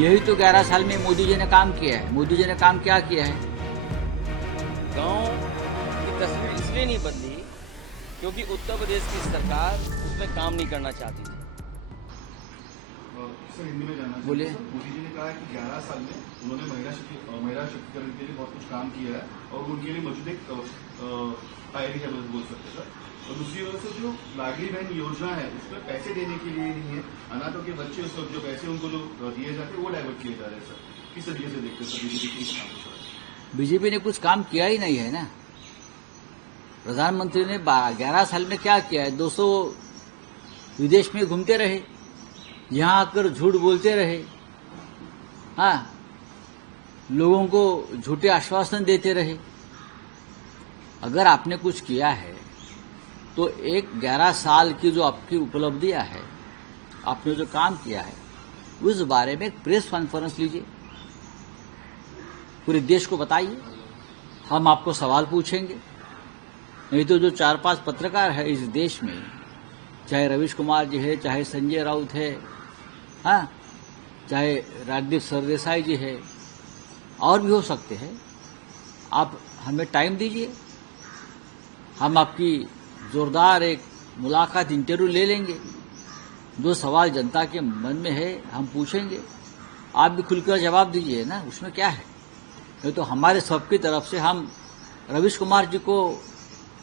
यही तो 11 साल में मोदी जी ने काम किया है। मोदी जी ने काम क्या किया है? गांव की तस्वीर इसलिए नहीं बदली क्योंकि उत्तर प्रदेश की सरकार उसमें काम नहीं करना चाहती थी। सर हिंदी में जानना बोलिए। चाहिए सर, मोदी जी ने कहा है कि 11 साल में उन्होंने महिला शक्तिकरण के लिए बहुत कुछ काम किया है और उनके लिए मौजूद एक पायरी है बोल सकते सर। और दूसरी ओर से जो लाडली बहन योजना है उसमें पैसे देने के लिए नहीं है, अनाथों के बच्चे उस वक्त जो पैसे उनको जो दिए जाते हैं वो डाइवर्ट किए जा रहे हैं सर। किस तरीके से देखते हैं सर बीजेपी के काम को? बीजेपी ने कुछ काम किया ही नहीं है ना। प्रधानमंत्री ने 11 साल में क्या किया है? 200 विदेश में घूमते रहे, यहाँ आकर झूठ बोलते रहे, हाँ, लोगों को झूठे आश्वासन देते रहे। अगर आपने कुछ किया है तो एक 11 साल की जो आपकी उपलब्धियां है, आपने जो काम किया है, उस बारे में एक प्रेस कॉन्फ्रेंस लीजिए, पूरे देश को बताइए। हम आपको सवाल पूछेंगे। नहीं तो जो 4-5 पत्रकार है इस देश में, चाहे रवीश कुमार जी है, चाहे संजय राउत है, हाँ, चाहे राजदीप सरदेसाई जी है, और भी हो सकते हैं। आप हमें टाइम दीजिए, हम आपकी जोरदार एक मुलाकात इंटरव्यू ले लेंगे। जो सवाल जनता के मन में है हम पूछेंगे, आप भी खुलकर जवाब दीजिए ना, उसमें क्या है। नहीं तो हमारे सबकी तरफ से हम रवीश कुमार जी को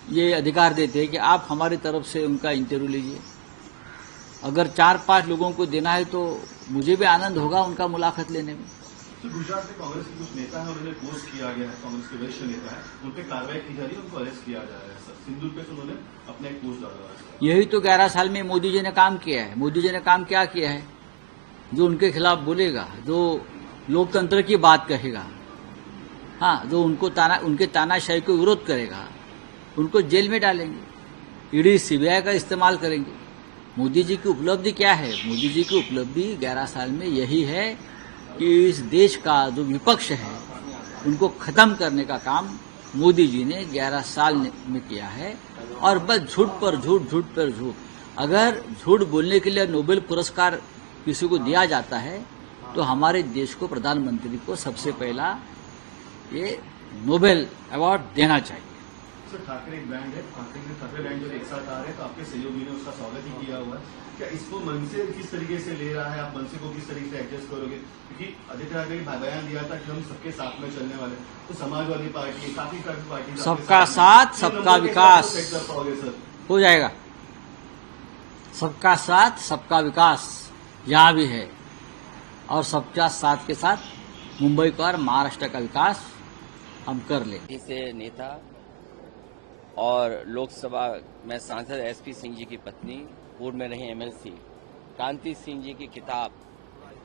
ये अधिकार देते हैं कि आप हमारी तरफ से उनका इंटरव्यू लीजिए। अगर 4-5 लोगों को देना है तो मुझे भी आनंद होगा उनका मुलाकात लेने में। तो गुजरात में कांग्रेस के कुछ नेता है, उन्होंने पोस्ट किया गया है, कांग्रेस के वरिष्ठ नेता है, उन पर कार्रवाई की जा रही है, उनको अरेस्ट किया जा रहा है सर। सिंदूर पे उन्होंने अपना एक पोस्ट डाला है। यही तो 11 साल में मोदी जी ने काम किया है। मोदी जी ने काम क्या किया है? जो उनके खिलाफ बोलेगा, जो लोकतंत्र की बात कहेगा, हाँ, जो उनके तानाशाही को विरोध करेगा, उनको जेल में डालेंगे, ईडी सीबीआई का इस्तेमाल करेंगे। मोदी जी की उपलब्धि क्या है? मोदी जी की उपलब्धि 11 साल में यही है कि इस देश का जो विपक्ष है उनको खत्म करने का काम मोदी जी ने 11 साल में किया है। और बस झूठ पर झूठ, झूठ पर झूठ। अगर झूठ बोलने के लिए नोबेल पुरस्कार किसी को दिया जाता है तो हमारे देश को, प्रधानमंत्री को सबसे पहला ये नोबेल अवार्ड देना चाहिए। सर ठाकरे एक ब्रांड है, ठाकरे ब्रांड जब एक साथ आ रहे हैं तो आपके सहयोगी ने उसका स्वागत ही किया हुआ है। क्या इसको मन से किस तरीके से ले रहा है, आप मन से को किस तरीके से एडजस्ट करोगे? क्योंकि आदित्य ठाकरे ने बयान दिया था कि हम सबके साथ में चलने वाले, तो समाजवादी पार्टी, काफी पार्टी, सबका साथ सबका विकास सर हो जाएगा। सबका साथ सबका विकास यहाँ भी है, और सबका साथ के साथ मुंबई का और महाराष्ट्र का विकास हम कर लें। से नेता और लोकसभा में सांसद एसपी सिंह जी की पत्नी, पूर्व में रही एमएलसी कांति सिंह जी की किताब,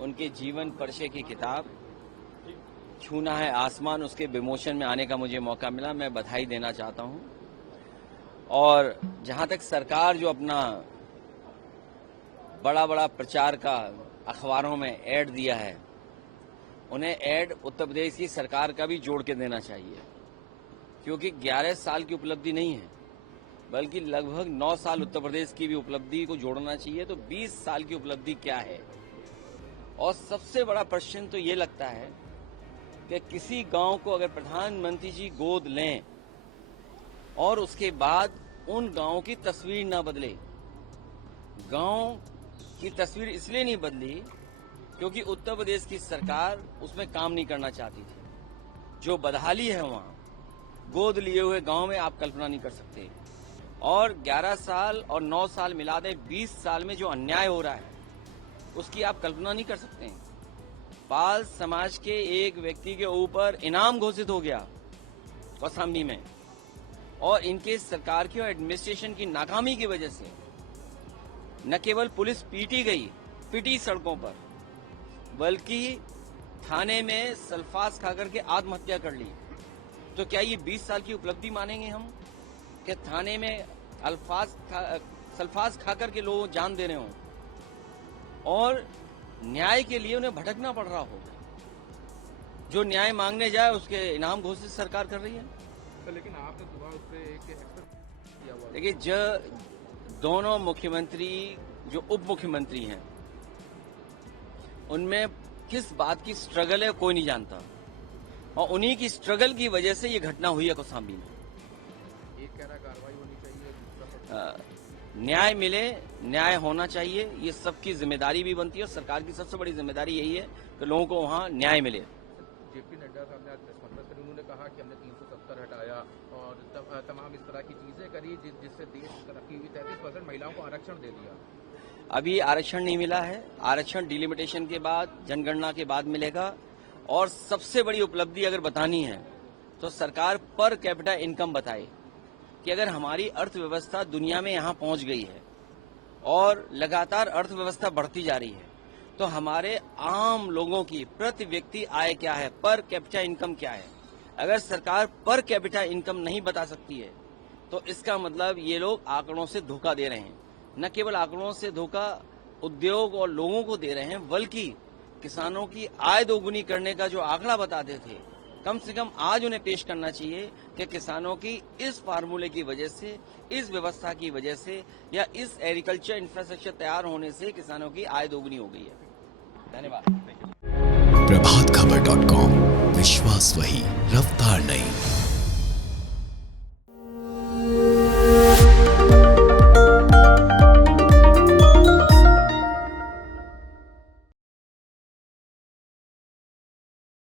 उनके जीवन परिचय की किताब छूना है आसमान, उसके विमोचन में आने का मुझे मौका मिला। मैं बधाई देना चाहता हूं। और जहां तक सरकार जो अपना बड़ा बड़ा प्रचार का अखबारों में ऐड दिया है, उन्हें ऐड उत्तर प्रदेश की सरकार का भी जोड़ के देना चाहिए, क्योंकि 11 साल की उपलब्धि नहीं है बल्कि लगभग 9 साल उत्तर प्रदेश की भी उपलब्धि को जोड़ना चाहिए। तो 20 साल की उपलब्धि क्या है? और सबसे बड़ा प्रश्न तो ये लगता है कि किसी गांव को अगर प्रधानमंत्री जी गोद लें और उसके बाद उन गांवों की तस्वीर ना बदले। गांव की तस्वीर इसलिए नहीं बदली क्योंकि उत्तर प्रदेश की सरकार उसमें काम नहीं करना चाहती थी। जो बदहाली है वहां गोद लिए हुए गांव में आप कल्पना नहीं कर सकते। और 11 साल और 9 साल मिला दें, 20 साल में जो अन्याय हो रहा है उसकी आप कल्पना नहीं कर सकते। पाल समाज के एक व्यक्ति के ऊपर इनाम घोषित हो गया कौशाम्बी में, और इनके सरकार की और एडमिनिस्ट्रेशन की नाकामी की वजह से न केवल पुलिस पीटी सड़कों पर, बल्कि थाने में सल्फास खाकर के आत्महत्या कर ली। तो क्या ये 20 साल की उपलब्धि मानेंगे हम कि थाने में सल्फास खाकर के लोग जान दे रहे हों और न्याय के लिए उन्हें भटकना पड़ रहा हो? जो न्याय मांगने जाए उसके इनाम घोषित सरकार कर रही है। तो लेकिन आपने सुबह उससे एक एक्सेप्ट किया हुआ है। देखिए, जो दोनों मुख्यमंत्री जो उप मुख्यमंत्री हैं उनमें किस बात की स्ट्रगल है कोई नहीं जानता, और उन्हीं की स्ट्रगल की वजह से ये घटना हुई है कौशाम्बी में। एक कह रहा कार्रवाई होनी चाहिए, दूसरा पक्ष न्याय मिले, न्याय होना चाहिए, ये सबकी जिम्मेदारी भी बनती है, और सरकार की सबसे बड़ी जिम्मेदारी यही है कि लोगों को वहाँ न्याय मिले। जेपी नड्डा साहब ने आज प्रेस कॉन्फ्रेंस करी, उन्होंने कहा कि हमने 370 हटाया और तमाम इस तरह की चीजें करी जिससे देश तरक्की हुई। 33% महिलाओं को आरक्षण दे दिया। अभी आरक्षण नहीं मिला है, आरक्षण डिलिमिटेशन के बाद, जनगणना के बाद मिलेगा। और सबसे बड़ी उपलब्धि अगर बतानी है तो सरकार पर कैपिटा इनकम बताए कि अगर हमारी अर्थव्यवस्था दुनिया में यहाँ पहुंच गई है और लगातार अर्थव्यवस्था बढ़ती जा रही है, तो हमारे आम लोगों की प्रति व्यक्ति आय क्या है, पर कैपिटा इनकम क्या है। अगर सरकार पर कैपिटा इनकम नहीं बता सकती है तो इसका मतलब ये लोग आंकड़ों से धोखा दे रहे हैं। न केवल आंकड़ों से धोखा उद्योग और लोगों को दे रहे हैं, बल्कि किसानों की आय दोगुनी करने का जो आंकड़ा बताते थे, कम से कम आज उन्हें पेश करना चाहिए कि किसानों की इस फार्मूले की वजह से, इस व्यवस्था की वजह से, या इस एग्रीकल्चर इंफ्रास्ट्रक्चर तैयार होने से किसानों की आय दोगुनी हो गई है। धन्यवाद। प्रभातखबर.com, विश्वास वही, रफ्तार नहीं।